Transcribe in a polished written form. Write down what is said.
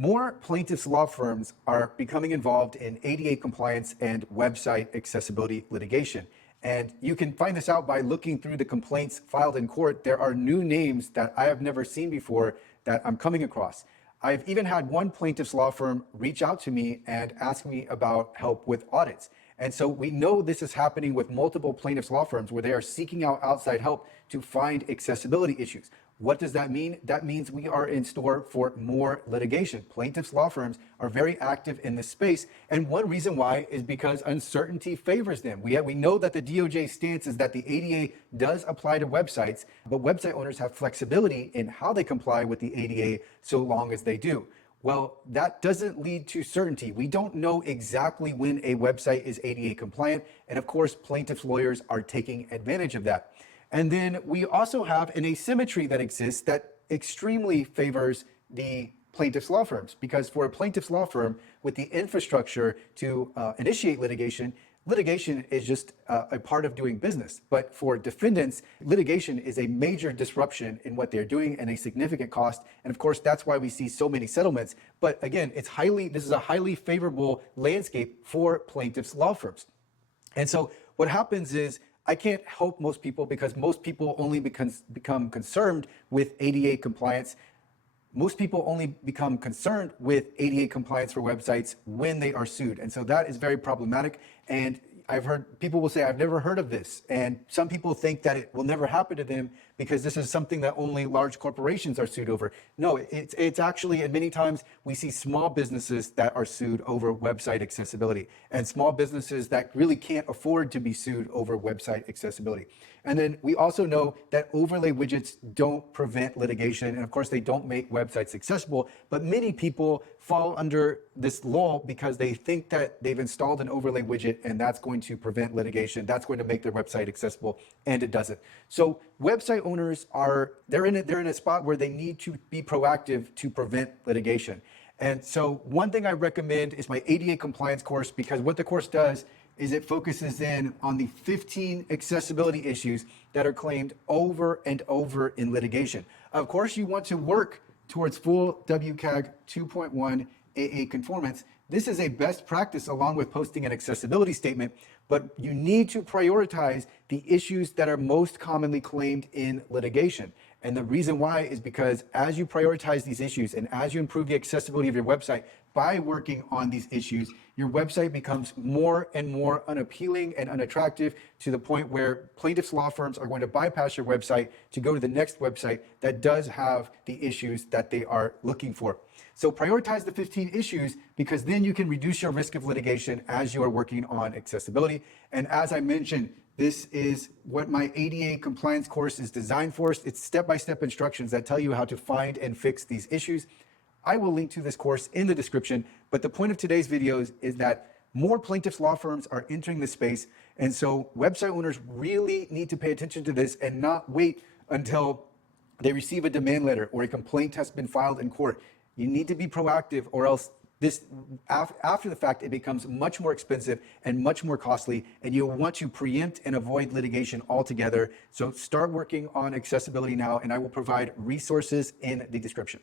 More plaintiffs' law firms are becoming involved in ADA compliance and website accessibility litigation. And you can find this out by looking through the complaints filed in court. There are new names that I have never seen before that I'm coming across. I've even had one plaintiff's law firm reach out to me and ask me about help with audits. And so we know this is happening with multiple plaintiffs' law firms where they are seeking out outside help to find accessibility issues. What does that mean? That means we are in store for more litigation. Plaintiffs' law firms are very active in this space. And one reason why is because uncertainty favors them. We know that the DOJ stance is that the ADA does apply to websites, but website owners have flexibility in how they comply with the ADA so long as they do. Well, that doesn't lead to certainty. We don't know exactly when a website is ADA compliant. And of course, plaintiffs' lawyers are taking advantage of that. And then we also have an asymmetry that exists that extremely favors the plaintiffs' law firms, because for a plaintiffs' law firm with the infrastructure to initiate litigation, litigation is just a part of doing business. But for defendants, litigation is a major disruption in what they're doing and a significant cost. And of course, that's why we see so many settlements. But again, this is a highly favorable landscape for plaintiffs' law firms. And so what happens is, I can't help most people because most people only become concerned with ADA compliance. Most people only become concerned with ADA compliance for websites when they are sued. And so that is very problematic. And I've heard people will say, I've never heard of this. And some people think that it will never happen to them because this is something that only large corporations are sued over. No, it's actually, and many times we see small businesses that are sued over website accessibility and small businesses that really can't afford to be sued over website accessibility. And then we also know that overlay widgets don't prevent litigation. And of course, they don't make websites accessible, but many people fall under this law because they think that they've installed an overlay widget and that's going to prevent litigation. That's going to make their website accessible, and it doesn't. So website owners they're in a spot where they need to be proactive to prevent litigation. And so one thing I recommend is my ADA compliance course, because what the course does is it focuses in on the 15 accessibility issues that are claimed over and over in litigation. Of course, you want to work towards full WCAG 2.1 AA conformance. This is a best practice along with posting an accessibility statement, but you need to prioritize the issues that are most commonly claimed in litigation. And the reason why is because as you prioritize these issues and as you improve the accessibility of your website by working on these issues, your website becomes more and more unappealing and unattractive to the point where plaintiffs' law firms are going to bypass your website to go to the next website that does have the issues that they are looking for. So prioritize the 15 issues, because then you can reduce your risk of litigation as you are working on accessibility. And as I mentioned, this is what my ADA compliance course is designed for. It's step-by-step instructions that tell you how to find and fix these issues. I will link to this course in the description, but the point of today's videos is that more plaintiffs' law firms are entering this space, and so website owners really need to pay attention to this and not wait until they receive a demand letter or a complaint has been filed in court. You need to be proactive, or else after the fact, it becomes much more expensive and much more costly, and you'll want to preempt and avoid litigation altogether. So start working on accessibility now, and I will provide resources in the description.